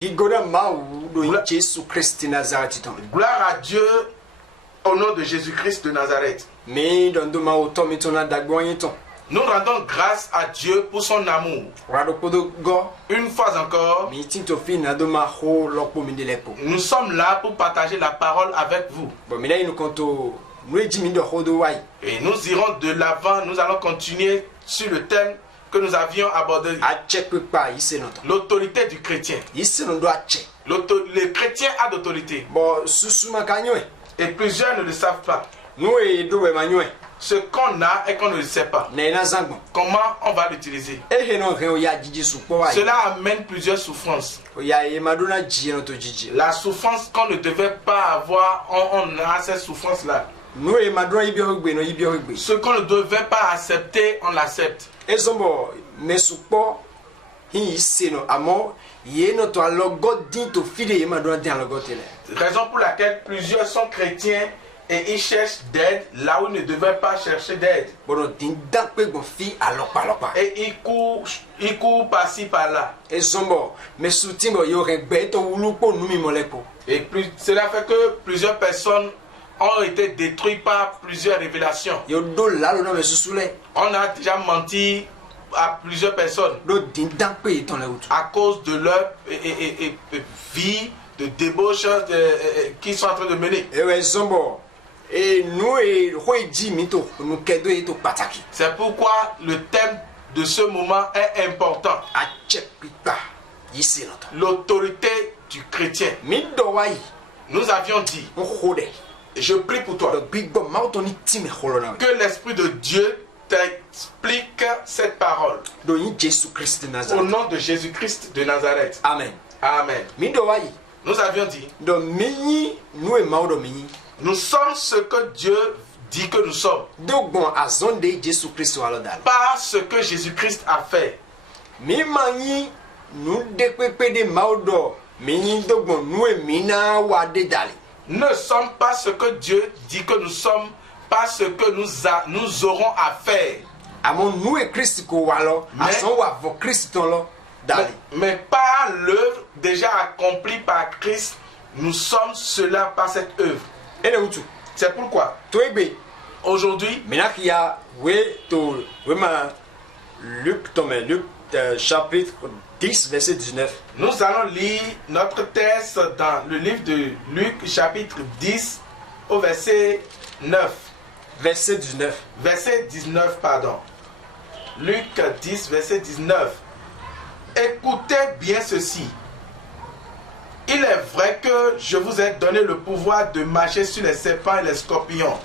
Gloire à Dieu au nom de Jésus-Christ de Nazareth. Nous rendons grâce à Dieu pour son amour. Une fois encore, nous sommes là pour partager la parole avec vous. Et nous irons de l'avant, nous allons continuer sur le thème que nous avions abordé. L'autorité du chrétien. Le chrétien a d'autorité. Et plusieurs ne le savent pas. Ce qu'on a et qu'on ne le sait pas. Comment on va l'utiliser? Cela amène plusieurs souffrances. La souffrance qu'on ne devait pas avoir, on a cette souffrance-là. Ce qu'on ne devait pas accepter, on l'accepte. Raison pour laquelle plusieurs sont chrétiens et ils cherchent d'aide là où ils ne devaient pas chercher d'aide. Et ils courent par-ci par-là. Et cela fait que plusieurs personnes ont été détruites par plusieurs révélations. On a déjà menti à plusieurs personnes à cause de leur vie de débauche qu'ils sont en train de mener. C'est pourquoi le thème de ce moment est important. L'autorité du chrétien. Nous avions dit, je prie pour toi, que l'Esprit de Dieu t'explique cette parole. Au nom de Jésus-Christ de Nazareth. Amen. Amen. Nous avions dit, nous sommes ce que Dieu dit que nous sommes. Par ce que Jésus-Christ a fait. Ne sommes pas ce que Dieu dit que nous sommes, pas ce que nous aurons à faire. Mais par l'œuvre déjà accomplie par Christ, nous sommes cela par cette œuvre. C'est pourquoi aujourd'hui, Luc chapitre 10, verset 19. Nous allons lire notre texte dans le livre de Luc, chapitre 10, au verset 9. Verset 19. Verset 19, pardon. Luc 10, verset 19. Écoutez bien ceci. Il est vrai que je vous ai donné le pouvoir de marcher sur les serpents et les scorpions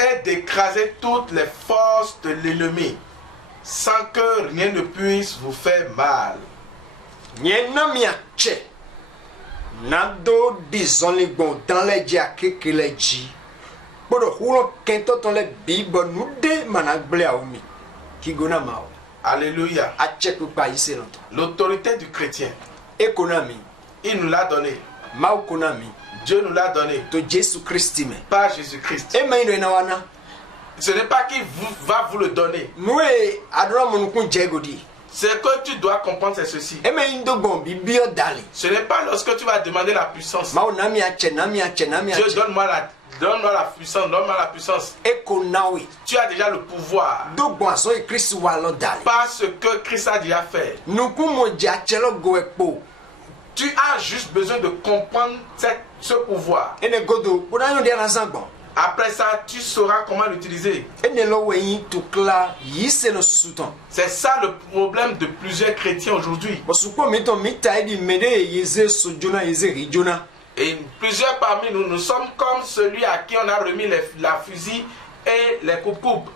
et d'écraser toutes les forces de l'ennemi, sans que rien ne puisse vous faire mal. Alléluia. L'autorité du chrétien, il nous l'a donné. Dieu nous l'a donné par Jésus-Christ. Ce n'est pas qu'il va vous le donner. Ce que tu dois comprendre, c'est ceci. Ce n'est pas lorsque tu vas demander la puissance. Dieu, donne-moi la puissance, donne-moi la puissance. Tu as déjà le pouvoir. Parce que Christ a déjà fait. Tu as juste besoin de comprendre ce pouvoir. Après ça, tu sauras comment l'utiliser. C'est ça le problème de plusieurs chrétiens aujourd'hui. Et plusieurs parmi nous, nous sommes comme celui à qui on a remis la fusil et les coupes-coupes.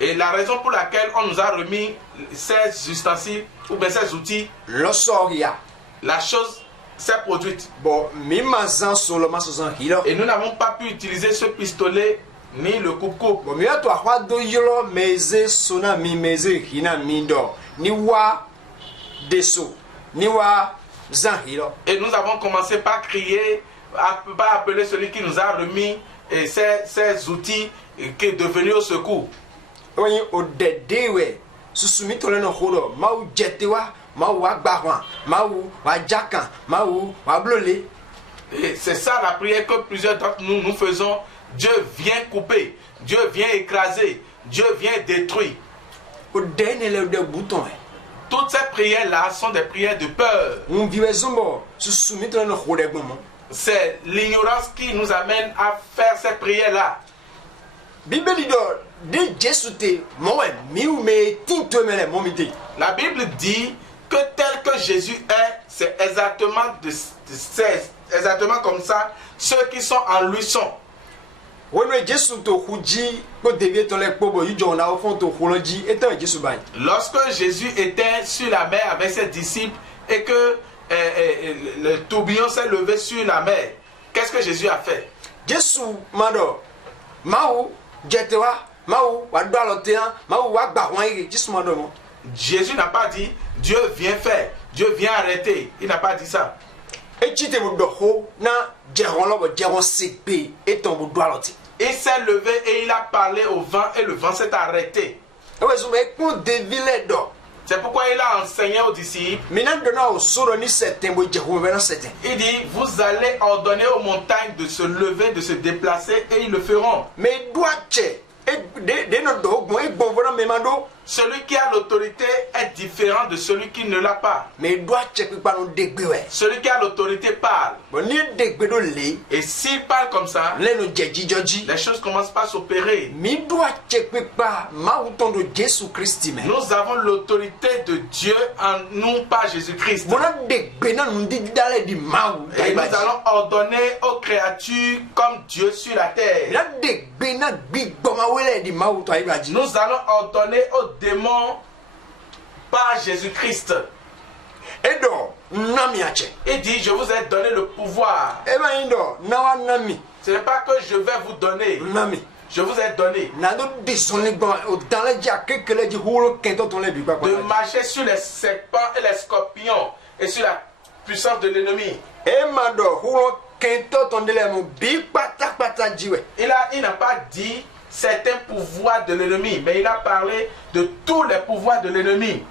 Et la raison pour laquelle on nous a remis ces ustensiles ou bien ces outils, la chose s'est produite. Et nous n'avons pas pu utiliser ce pistolet ni le coupe-coupe. Et nous avons commencé par crier, par appeler celui qui nous a remis ces outils qui est devenu au secours. susumi tole no hodo mau jetewa mau wa gbawan mau wa jakan mau wa blolé. Et c'est ça la prière que plusieurs d'entre nous faisons. Dieu vient couper, Dieu vient écraser, Dieu vient détruire. O dene le de bouton. Toutes ces prières-là sont des prières de peur. On vive zombo susumi tole no hodo egbomo. C'est l'ignorance qui nous amène à faire ces prières-là. Bible do de Jésus te mo mi ou me tinto mele momite. La Bible dit que tel que Jésus est, c'est exactement comme ça. Ceux qui sont en lui sont. Lorsque Jésus était sur la mer avec ses disciples et que le tourbillon s'est levé sur la mer, qu'est-ce que Jésus a fait? Jésus n'a pas dit Dieu vient faire, Dieu vient arrêter. Il n'a pas dit ça. Il s'est levé et il a parlé au vent et le vent s'est arrêté. C'est pourquoi il a enseigné aux disciples. Il dit, vous allez ordonner aux montagnes de se lever, de se déplacer et ils le feront. Celui qui a l'autorité est différent de celui qui ne l'a pas. Celui qui a l'autorité parle. Et s'il parle comme ça, les choses commencent pas à s'opérer. Nous avons l'autorité de Dieu en nous, pas Jésus-Christ. Et nous allons ordonner aux créatures comme Dieu sur la terre. Nous allons ordonner aux démons par Jésus-Christ. Il dit, je vous ai donné le pouvoir. Ce n'est pas que je vais vous donner. Je vous ai donné de marcher sur les serpents et les scorpions et sur la puissance de l'ennemi. Il n'a pas dit certains pouvoirs de l'ennemi, mais il a parlé de tous les pouvoirs de l'ennemi.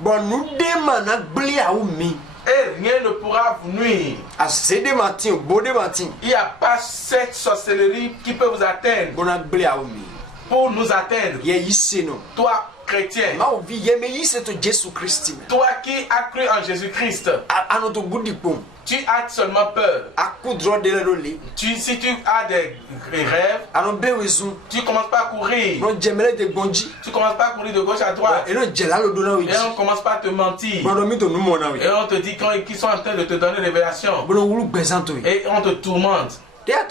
Et rien ne pourra vous nuire. Il n'y a pas cette sorcellerie qui peut vous atteindre. Pour nous atteindre. Toi, chrétien. Toi qui as cru en Jésus-Christ. Tu as seulement peur. Si tu as des rêves, tu ne commences pas à courir. Tu ne commences pas à courir de gauche à droite. Et on ne commence pas à te mentir. Et on te dit qu'ils sont en train de te donner des révélations. Et on te tourmente. Tel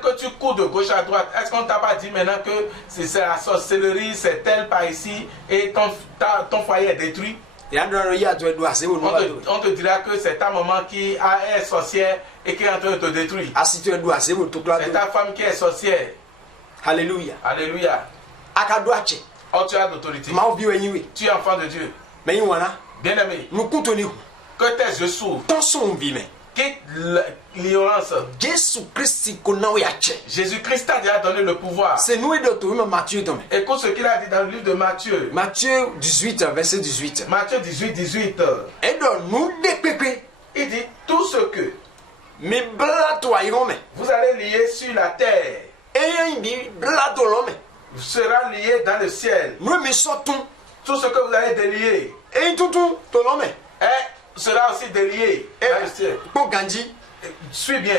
que tu cours de gauche à droite, est-ce qu'on t'a pas dit maintenant que c'est la sorcellerie, c'est tel par ici et ton foyer est détruit? On te dira que c'est ta maman qui est sorcière et qui est en train de te détruire. C'est ta femme qui est sorcière. Alléluia. Alléluia. Oh, tu as l'autorité. Tu es enfant de Dieu. Bien-aimé, que tes yeux s'ouvrent. Quitte l'ignorance. Jésus-Christ a déjà donné le pouvoir. Écoute ce qu'il a dit dans le livre de Matthieu. Matthieu 18, verset 18. Matthieu 18, 18. Il dit tout ce que vous allez lier sur la terre sera lié dans le ciel. Tout ce que vous allez délier sera aussi délié dans le ciel. Suis bien.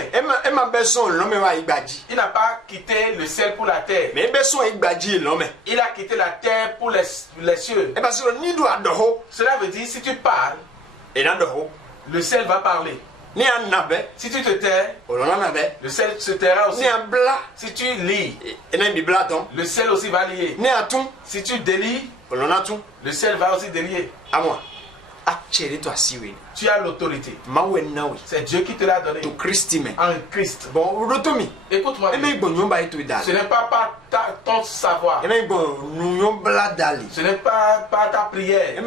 Il n'a pas quitté le ciel pour la terre. Il a quitté la terre pour les cieux. Cela veut dire si tu parles, le ciel va parler. Si tu te tais, le ciel se taira aussi. Si tu lis, le ciel aussi va lier. Si tu délies, le ciel va aussi délier. Tu as l'autorité. C'est Dieu qui te l'a donné. En Christ. Écoute-moi. Ce n'est pas par ton savoir. Ce n'est pas par ta prière.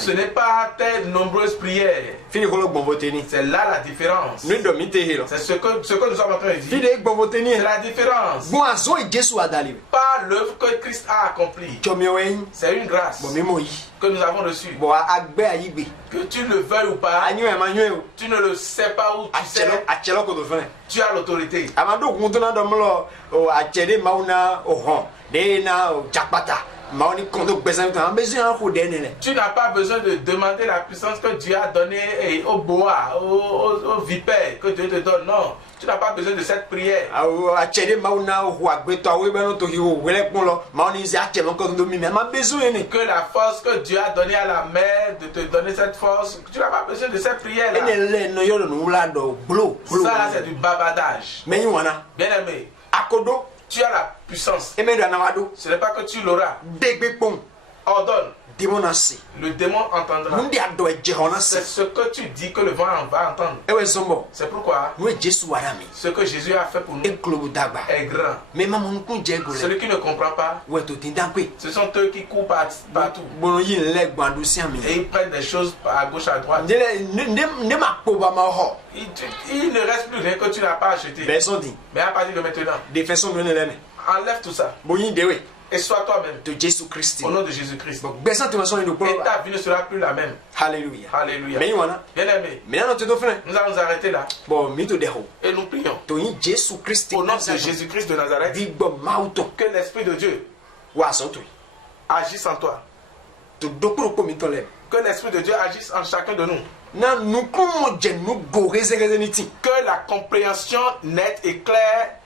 Ce n'est pas tes nombreuses prières. Fini ko lo gbon voteni. C'est là la différence. Nous do mi te hilo. C'est ce que nous sommes en train de dire. Fini gbon voteni. C'est la différence. Bon azo e Jésus adali. Pas l'œuvre que Christ a accomplie. Chomioen. C'est une grâce Bon mi moyi. que nous avons reçue. Bon agbe ayigbe. Que tu le veuilles ou pas, Anyo e manyo. tu ne le sais pas où tu sais. Achelo ko do fun. Tu as l'autorité. Amado kuntuna do mlo o achede mauna o hon. De na o jakpata. Maoni kondo besoin tan besoin ko denele. Tu n'as pas besoin de demander la puissance que Dieu a donnée aux bois, aux vipères que Dieu te donne. Non, tu n'as pas besoin de cette prière. Achede mauna o agbe to awe beno to hiwo wele pon lo. Maoni zi achelo ko ndo mi me ma besoin ne. Que la force que Dieu a donnée à la mer, de te donner cette force, tu n'as pas besoin de cette prière là. Enele no yoro no wula do blo. Ça là c'est du bavardage. Mais wana. Bien aimé, Akodo. tu as la puissance. E me do anawado. Ce n'est pas que tu l'auras. Degbe pon. Ordonne. Demonasi. Le démon entendra. Mundi ado e jehonasi. C'est ce que tu dis que le vent va entendre. Ewe sombo. C'est pourquoi We Jésus warami. ce que Jésus a fait pour nous E klobu dagba. est grand. Me mamun kun je gole. Celui qui ne comprend pas, We to tindankwe. ce sont eux qui courent partout. Bono yin le gbandu si ami. Et ils prennent des choses à gauche, à droite. Ne ma po ba ma ho. Il ne reste plus rien que tu n'as pas acheté. Beso di. Mais à partir de maintenant, De façon ne le me. enlève tout ça. Bo yin dewe. Et sois toi-même. To Jésus Christ. Au nom de Jésus-Christ. Bon, beso te maso ni do Et ta vie ne sera plus la même. Hallelujah. Alléluia. Me wana. Bien aimé, Me na to do fene. nous allons nous arrêter là. Bon, mi to deho. Et nous prions. To yin Jésus Christ. Au nom de Jésus-Christ de Nazareth, Di gbo mauto. que l'Esprit de Dieu Wa so to. agisse en toi. To do pro ko mi to le. Que l'Esprit de Dieu agisse en chacun de nous. Na nu ko mo je nu go rezeniti. Que la compréhension nette et claire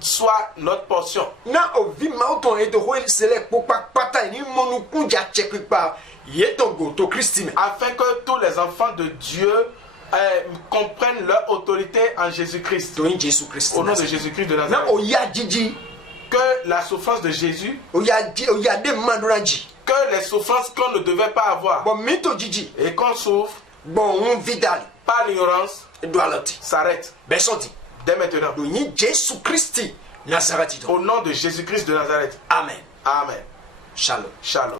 soit notre portion. Na ovi mauto e to ho selek po pata ni monu kunja check pa. Ye to go to Christine. Afin que tous les enfants de Dieu comprennent leur autorité en Jésus-Christ. To yin Jésus Christ. Au nom de Jésus-Christ de Na Nazareth. o ya jiji. Que la souffrance de Jésus, O ya de mandoranji. que les souffrances qu'on ne devait pas avoir Bon mi to jiji. et qu'on souffre Bon on vidal. par l'ignorance Do aloti. s'arrête Besoti. dès maintenant. Do yin Jésus Christ. Nazareth. Au nom de Jésus-Christ de Nazareth. Amen. Amen. Shalom. Shalom.